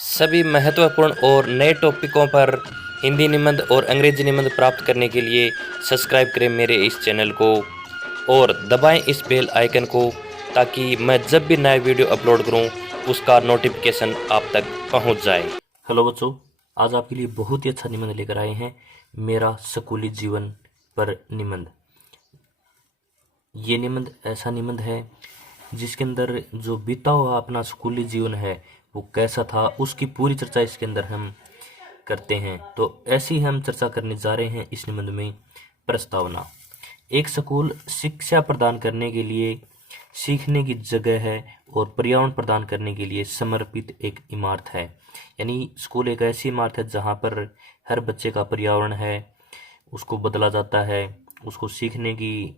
सभी महत्वपूर्ण और नए टॉपिकों पर हिंदी निबंध और अंग्रेजी निबंध प्राप्त करने के लिए सब्सक्राइब करें मेरे इस चैनल को और दबाएं इस बेल आइकन को ताकि मैं जब भी नया वीडियो अपलोड करूं उसका नोटिफिकेशन आप तक पहुंच जाए। हेलो बच्चों, आज आपके लिए बहुत ही अच्छा निबंध लेकर आए हैं। मेरा स्कूली जीवन पर निबंध। ये निबंध ऐसा निबंध है जिसके अंदर जो बीता हुआ अपना स्कूली जीवन है वो कैसा था, उसकी पूरी चर्चा इसके अंदर हम करते हैं। तो ऐसी हम चर्चा करने जा रहे हैं इस निबंध में। प्रस्तावना। एक स्कूल शिक्षा प्रदान करने के लिए, सीखने की जगह है और पर्यावरण प्रदान करने के लिए समर्पित एक इमारत है। यानी स्कूल एक ऐसी इमारत है जहाँ पर हर बच्चे का पर्यावरण है, उसको बदला जाता है, उसको सीखने की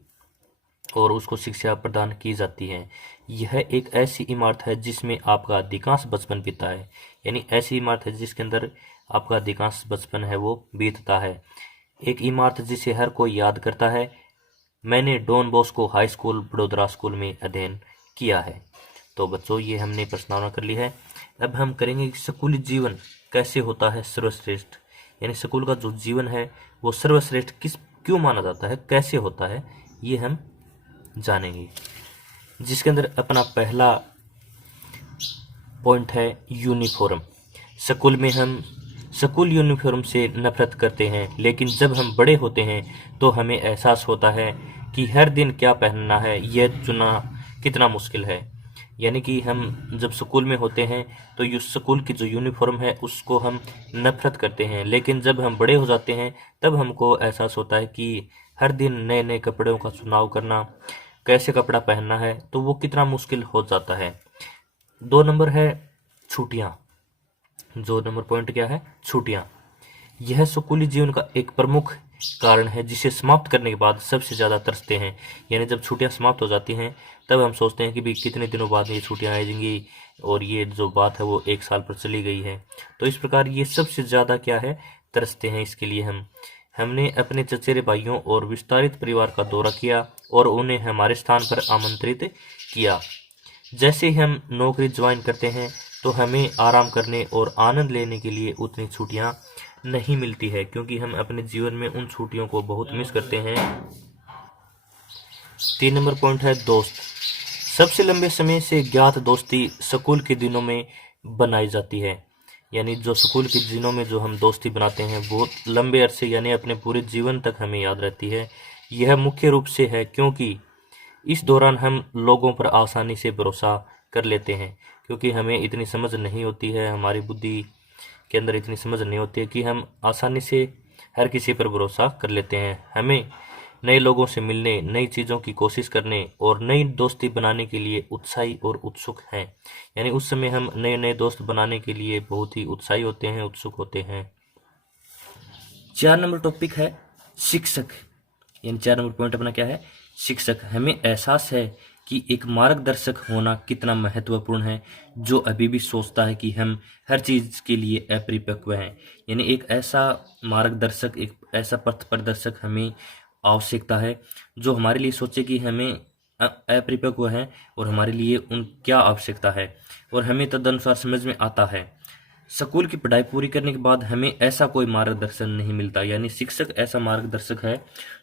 और उसको शिक्षा प्रदान की जाती है। यह एक ऐसी इमारत है जिसमें आपका अधिकांश बचपन बीता है। यानी ऐसी इमारत है जिसके अंदर आपका अधिकांश बचपन है वो बीतता है। एक इमारत जिसे हर कोई याद करता है। मैंने डॉन बॉस्को हाई स्कूल बड़ोदरा स्कूल में अध्ययन किया है। तो बच्चों, ये हमने प्रस्तावना कर ली है। अब हम करेंगे कि स्कूली जीवन कैसे होता है सर्वश्रेष्ठ। यानी स्कूल का जो जीवन है वो सर्वश्रेष्ठ क्यों माना जाता है, कैसे होता है, ये हम जानेंगे। जिसके अंदर अपना पहला पॉइंट है यूनिफॉर्म। स्कूल में हम स्कूल यूनिफॉर्म से नफरत करते हैं, लेकिन जब हम बड़े होते हैं तो हमें एहसास होता है कि हर दिन क्या पहनना है यह चुनना कितना मुश्किल है। यानी कि हम जब स्कूल में होते हैं तो स्कूल की जो यूनिफॉर्म है उसको हम नफरत करते हैं, लेकिन जब हम बड़े हो जाते हैं तब हमको एहसास होता है कि हर दिन नए नए कपड़ों का चुनाव करना, कैसे कपड़ा पहनना है, तो वो कितना मुश्किल हो जाता है। 2 नंबर है छुट्टियाँ। जो नंबर पॉइंट क्या है? छुट्टियाँ। यह स्कूली जीवन का एक प्रमुख कारण है जिसे समाप्त करने के बाद सबसे ज़्यादा तरसते हैं। यानी जब छुट्टियां समाप्त हो जाती हैं तब हम सोचते हैं कि भाई कितने दिनों बाद ये छुट्टियां आएंगी और ये जो बात है वो 1 साल पर चली गई है। तो इस प्रकार ये सबसे ज़्यादा क्या है, तरसते हैं। इसके लिए हमने अपने चचेरे भाइयों और विस्तारित परिवार का दौरा किया और उन्हें हमारे स्थान पर आमंत्रित किया। जैसे ही हम नौकरी ज्वाइन करते हैं तो हमें आराम करने और आनंद लेने के लिए उतनी छुट्टियां नहीं मिलती है, क्योंकि हम अपने जीवन में उन छुट्टियों को बहुत मिस करते हैं। 3 नंबर पॉइंट है दोस्त। सबसे लंबे समय से ज्ञात दोस्ती स्कूल के दिनों में बनाई जाती है। यानी जो स्कूल के दिनों में जो हम दोस्ती बनाते हैं बहुत लंबे अरसे यानी अपने पूरे जीवन तक हमें याद रहती है। यह मुख्य रूप से है क्योंकि इस दौरान हम लोगों पर आसानी से भरोसा कर लेते हैं, क्योंकि हमें इतनी समझ नहीं होती है, हमारी बुद्धि के अंदर इतनी समझ नहीं होती है कि हम आसानी से हर किसी पर भरोसा कर लेते हैं। हमें नए लोगों से मिलने, नई चीज़ों की कोशिश करने और नई दोस्ती बनाने के लिए उत्साही और उत्सुक हैं। यानी उस समय हम नए नए दोस्त बनाने के लिए बहुत ही उत्साही होते हैं, उत्सुक होते हैं। 4 नंबर टॉपिक है शिक्षक। यानी 4 नंबर पॉइंट अपना क्या है? शिक्षक। हमें एहसास है कि एक मार्गदर्शक होना कितना महत्वपूर्ण है जो अभी भी सोचता है कि हम हर चीज़ के लिए अपरिपक्व हैं। यानी एक ऐसा मार्गदर्शक, एक ऐसा पथ प्रदर्शक हमें आवश्यकता है जो हमारे लिए सोचे कि हमें अपरिपक्व हैं और हमारे लिए उन क्या आवश्यकता है और हमें तदनुसार समझ में आता है। स्कूल की पढ़ाई पूरी करने के बाद हमें ऐसा कोई मार्गदर्शन नहीं मिलता। यानी शिक्षक ऐसा मार्गदर्शक है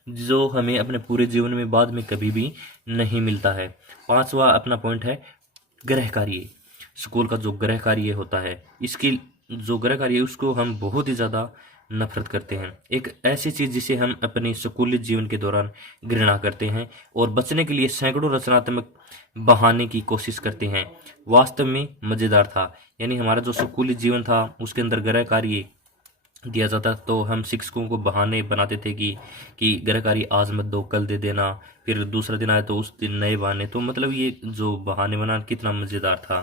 जो हमें अपने पूरे जीवन में बाद में कभी भी नहीं मिलता है। 5वां अपना पॉइंट है गृह कार्य। स्कूल का जो गृह कार्य होता है, इसकी जो गृह कार्य है उसको हम बहुत ही ज़्यादा नफरत करते हैं। एक ऐसी चीज़ जिसे हम अपने स्कूली जीवन के दौरान घृणा करते हैं और बचने के लिए सैकड़ों रचनात्मक बहाने की कोशिश करते हैं। वास्तव में मज़ेदार था। यानी हमारा जो स्कूली जीवन था उसके अंदर गृह कार्य दिया जाता तो हम शिक्षकों को बहाने बनाते थे कि गृह कार्य आज मत दो, कल दे देना, फिर दूसरा दिन आए तो उस दिन नए बहाने। तो मतलब ये जो बहाने बनाना कितना मज़ेदार था।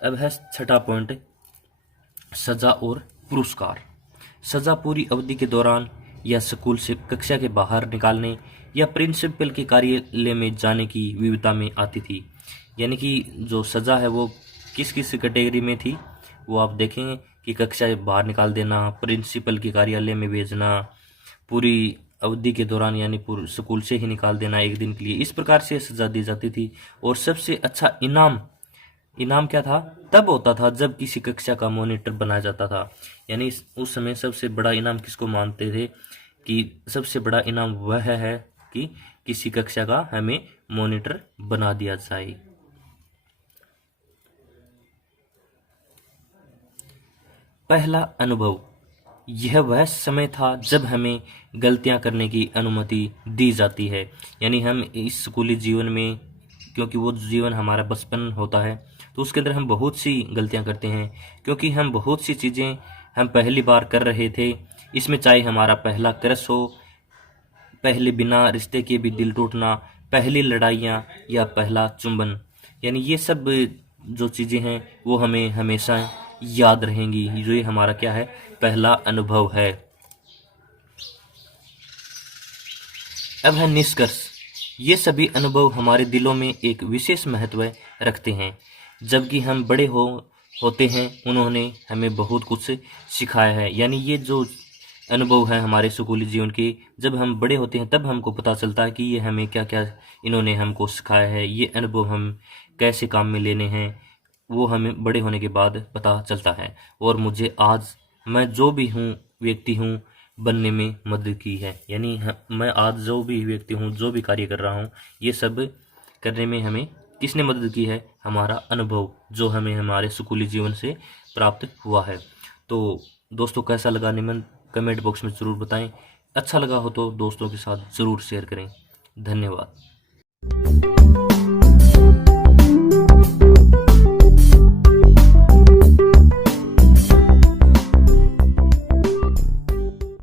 अब है 6वां पॉइंट सजा और पुरस्कार। सजा पूरी अवधि के दौरान या स्कूल से कक्षा के बाहर निकालने या प्रिंसिपल के कार्यालय में जाने की विविधता में आती थी। यानी कि जो सजा है वो किस किस कैटेगरी में थी वो आप देखेंगे कि कक्षा से बाहर निकाल देना, प्रिंसिपल के कार्यालय में भेजना, पूरी अवधि के दौरान यानी पूरे स्कूल से ही निकाल देना 1 दिन के लिए। इस प्रकार से सजा दी जाती थी और सबसे अच्छा इनाम इनाम क्या था? तब होता था जब किसी कक्षा का मॉनिटर बनाया जाता था। यानी उस समय सबसे बड़ा इनाम किसको मानते थे कि सबसे बड़ा इनाम वह है कि किसी कक्षा का हमें मॉनिटर बना दिया जाए। पहला अनुभव, यह वह समय था जब हमें गलतियां करने की अनुमति दी जाती है। यानी हम इस स्कूली जीवन में, क्योंकि वो जीवन हमारा बचपन होता है, तो उसके अंदर हम बहुत सी गलतियां करते हैं, क्योंकि हम बहुत सी चीज़ें हम पहली बार कर रहे थे। इसमें चाहे हमारा पहला क्रश हो, पहले बिना रिश्ते के भी दिल टूटना, पहली लड़ाइयाँ या पहला चुंबन, यानी ये सब जो चीज़ें हैं वो हमें हमेशा याद रहेंगी। ये हमारा क्या है? पहला अनुभव है। अब है निष्कर्ष। ये सभी अनुभव हमारे दिलों में एक विशेष महत्व रखते हैं। जबकि हम बड़े होते हैं, उन्होंने हमें बहुत कुछ सिखाया है। यानी ये जो अनुभव है हमारे स्कूली जीवन के, जब हम बड़े होते हैं तब हमको पता चलता है कि ये हमें क्या क्या इन्होंने हमको सिखाया है, ये अनुभव हम कैसे काम में लेने हैं, वो हमें बड़े होने के बाद पता चलता है। और मुझे आज मैं जो भी हूँ व्यक्ति हूँ बनने में मदद की है। यानी मैं आज जो भी व्यक्ति हूँ, जो भी कार्य कर रहा हूँ, ये सब करने में हमें किसने मदद की है? हमारा अनुभव, जो हमें हमारे स्कूली जीवन से प्राप्त हुआ है। तो दोस्तों, कैसा लगा निबंध कमेंट बॉक्स में ज़रूर बताएं। अच्छा लगा हो तो दोस्तों के साथ ज़रूर शेयर करें। धन्यवाद।